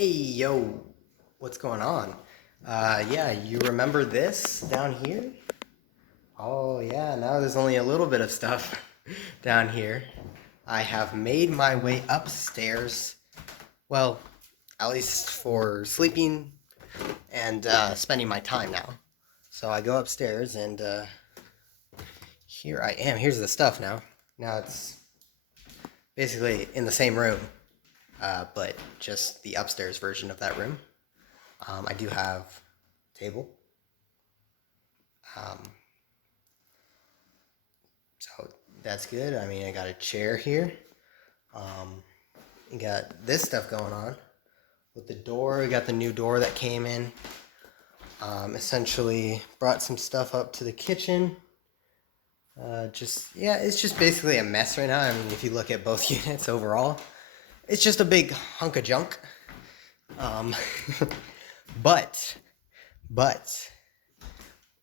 Hey, yo, what's going on? Yeah, you remember this down here? Oh, yeah, now there's only a little bit of stuff down here. I have made my way upstairs. Well, at least for sleeping and spending my time now. So I go upstairs and here I am. Here's the stuff now. Now it's basically in the same room, but just the upstairs version of that room. I do have a table. Um, so that's good. I mean, I got a chair here. You got this stuff going on with the door. We got the new door that came in. Essentially brought some stuff up to the kitchen. It's just basically a mess right now. I mean, if you look at both units overall, it's just a big hunk of junk. Um, but,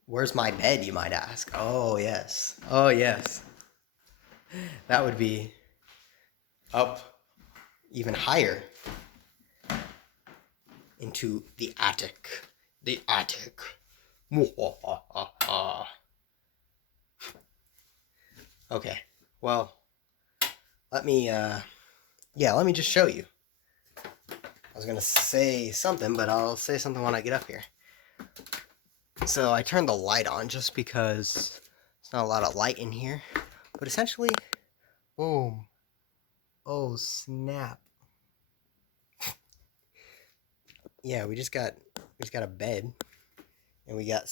where's my bed, you might ask? Oh, yes. Oh, yes. That would be up even higher into the attic. The attic. Okay, well, let me just show you. I was gonna say something, but I'll say something when I get up here. So I turned the light on just because there's not a lot of light in here. But essentially, boom. Oh, snap. Yeah, we just got a bed, and we got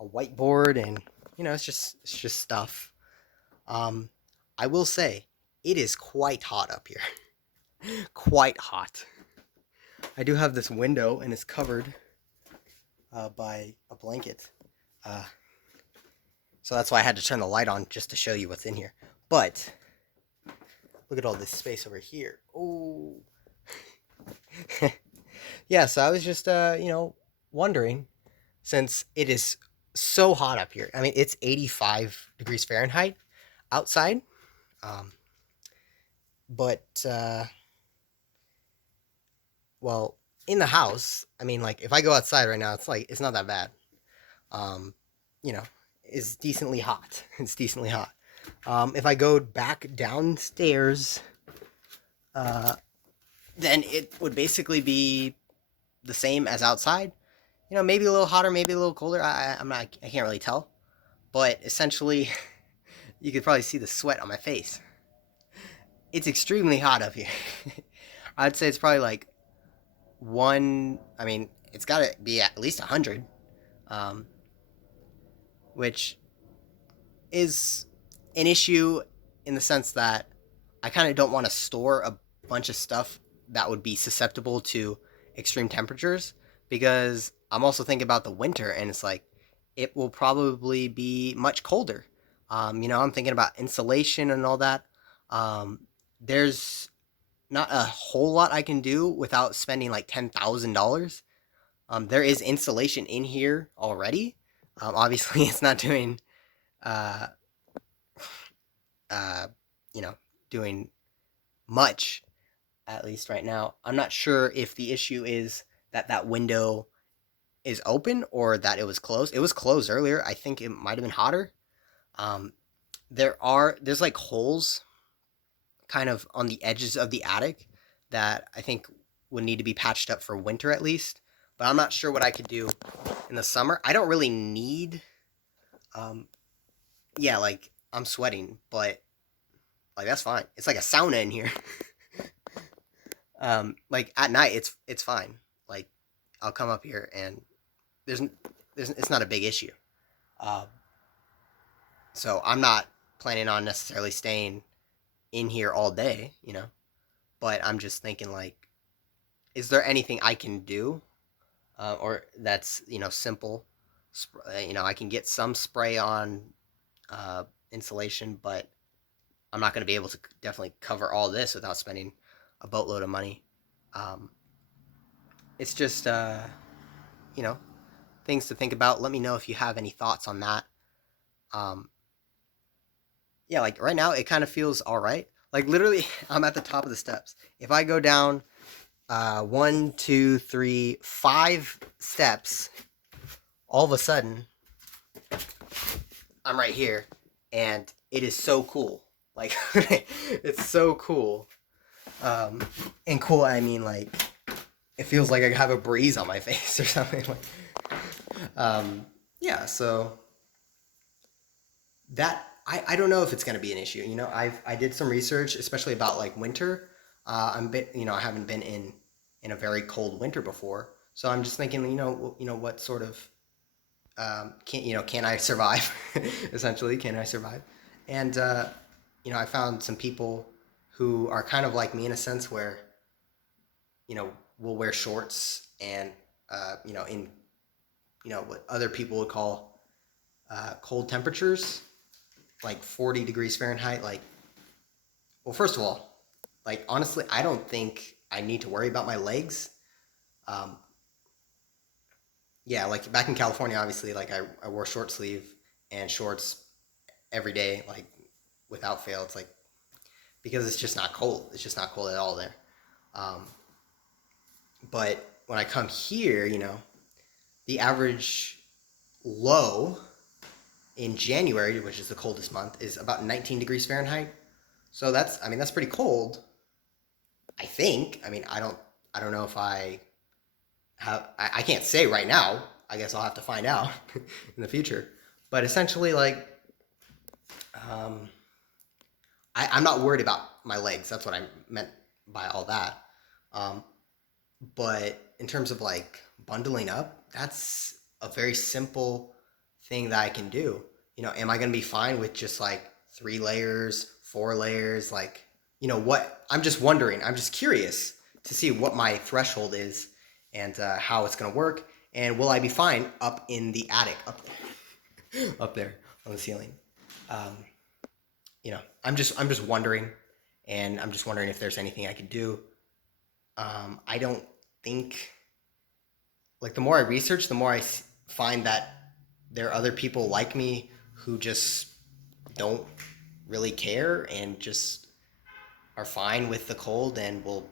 a whiteboard, and it's just stuff. I will say it is quite hot up here. Quite hot. I do have this window, and it's covered by a blanket. So that's why I had to turn the light on just to show you what's in here. But look at all this space over here. Oh. Yeah, so I was just wondering, since it is so hot up here. I mean, it's 85 degrees Fahrenheit outside. But well, in the house, I mean, like if I go outside right now, it's not that bad. Um, you know, it's decently hot. It's decently hot. If I go back downstairs, then it would basically be the same as outside. Maybe a little hotter, maybe a little colder. I can't really tell. But essentially, you could probably see the sweat on my face. It's extremely hot up here. I'd say it's probably like I mean, it's got to be at least 100, um, which is an issue in the sense that I kind of don't want to store a bunch of stuff that would be susceptible to extreme temperatures, because I'm also thinking about the winter, and it's like it will probably be much colder. I'm thinking about insulation and all that. There's not a whole lot I can do without spending like $10,000. There is insulation in here already. Obviously, it's not doing, uh, uh, you know, doing much, at least right now. I'm not sure if the issue is that window is open or that it was closed. It was closed earlier. I think it might have been hotter. Um, there's like holes kind of on the edges of the attic that I think would need to be patched up for winter at least. But I'm not sure what I could do in the summer. I don't really need, yeah, like I'm sweating, but like that's fine. It's like a sauna in here. Like at night, it's fine. Like I'll come up here and there's it's not a big issue. Um, so I'm not planning on necessarily staying in here all day, But I'm just thinking like, is there anything I can do, or that's simple? I can get some spray on insulation, but I'm not going to be able to definitely cover all this without spending a boatload of money. Um, it's just things to think about. Let me know if you have any thoughts on that. Um, yeah, like right now it kind of feels all right. Like literally, I'm at the top of the steps. If I go down 1, 2, 3, 5 steps, all of a sudden, I'm right here, and it is so cool. Like, it's so cool. And cool, I mean, like, it feels like I have a breeze on my face or something. Yeah, so that, I don't know if it's going to be an issue. I did some research, especially about like winter. I haven't been in a very cold winter before, so I'm just thinking, what sort of can I survive? Essentially, can I survive? And I found some people who are kind of like me in a sense where will wear shorts and in what other people would call cold temperatures, like 40 degrees Fahrenheit. Like, well, first of all, like honestly, I don't think I need to worry about my legs. Um, yeah, like back in California, obviously, like I wore short sleeve and shorts every day, like without fail. It's like because it's just not cold. It's just not cold at all there. Um, but when I come here, the average low in January, which is the coldest month, is about 19 degrees Fahrenheit. So that's pretty cold. I think. I mean, I don't know if I can't say right now. I guess I'll have to find out in the future. But essentially, like, um, I'm not worried about my legs. That's what I meant by all that. Um, but in terms of like bundling up, that's a very simple thing that I can do. Am I going to be fine with just like 3 layers, 4 layers? Like, what? I'm just wondering. I'm just curious to see what my threshold is and how it's going to work. And will I be fine up in the attic, up there on the ceiling? Um, I'm just wondering, and I'm just wondering if there's anything I could do. I don't think, like, the more I research, the more find that there are other people like me who just don't really care and just are fine with the cold and will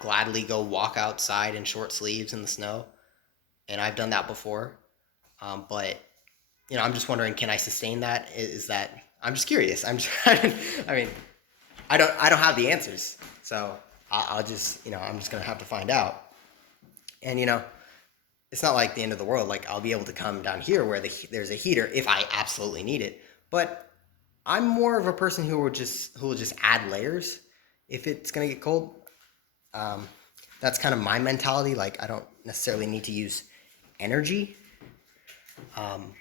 gladly go walk outside in short sleeves in the snow. And I've done that before. But I'm just wondering, can I sustain that? Is that I'm just curious. I mean, I don't have the answers, so I'll just I'm just gonna have to find out. And it's not like the end of the world. Like, I'll be able to come down here where there's a heater if I absolutely need it. But I'm more of a person who will just add layers if it's gonna get cold. Um, that's kind of my mentality. Like, I don't necessarily need to use energy. Um,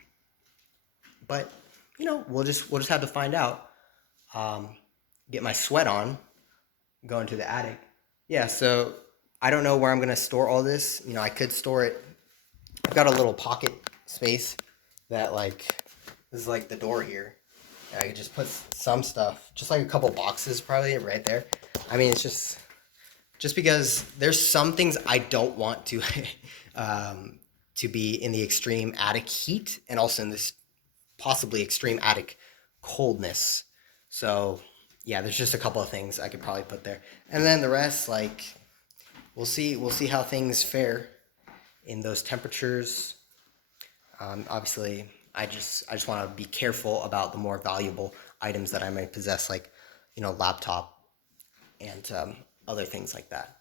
but we'll just have to find out. Um, get my sweat on, go into the attic. Yeah, so I don't know where I'm gonna store all this. I could store it. I've got a little pocket space that, like, this is like the door here. And I could just put some stuff, just like a couple boxes probably right there. I mean, it's just because there's some things I don't want to to be in the extreme attic heat and also in this possibly extreme attic coldness. So yeah, there's just a couple of things I could probably put there, and then the rest, like, we'll see how things fare in those temperatures. Obviously, I just want to be careful about the more valuable items that I might possess, like laptop and other things like that.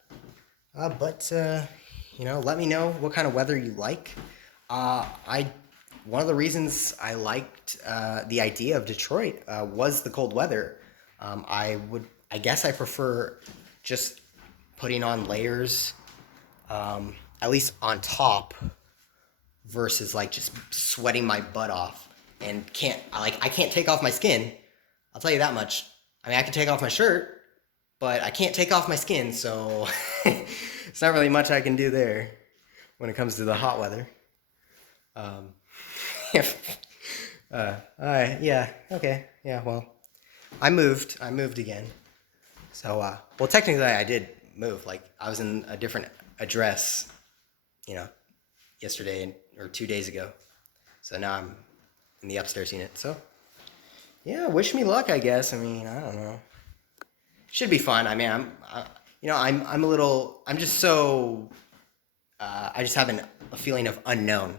But let me know what kind of weather you like. I One of the reasons I liked the idea of Detroit was the cold weather. I guess I prefer just putting on layers, at least on top, versus like just sweating my butt off and I can't take off my skin. I'll tell you that much. I mean, I can take off my shirt, but I can't take off my skin, so it's not really much I can do there when it comes to the hot weather. Um, yeah, okay, yeah. Well, I moved again. So, well, technically, I did move. Like, I was in a different address, you know, yesterday or 2 days ago. So now I'm in the upstairs unit. So, yeah, wish me luck, I guess. I mean, I don't know. Should be fun. I mean, you know, I'm just so, I just have a feeling of unknown.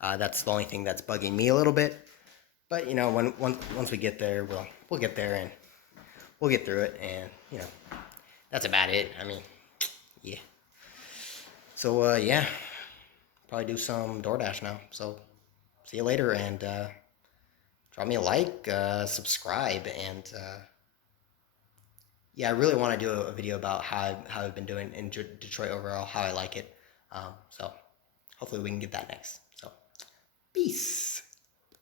That's the only thing that's bugging me a little bit. But you know, once we get there, we'll get there and we'll get through it. And you know, that's about it. I mean, yeah. So yeah, probably do some DoorDash now. So see you later, and drop me a like, subscribe, and yeah, I really want to do a video about how I've been doing in Detroit overall, how I like it. So hopefully we can get that next. So peace.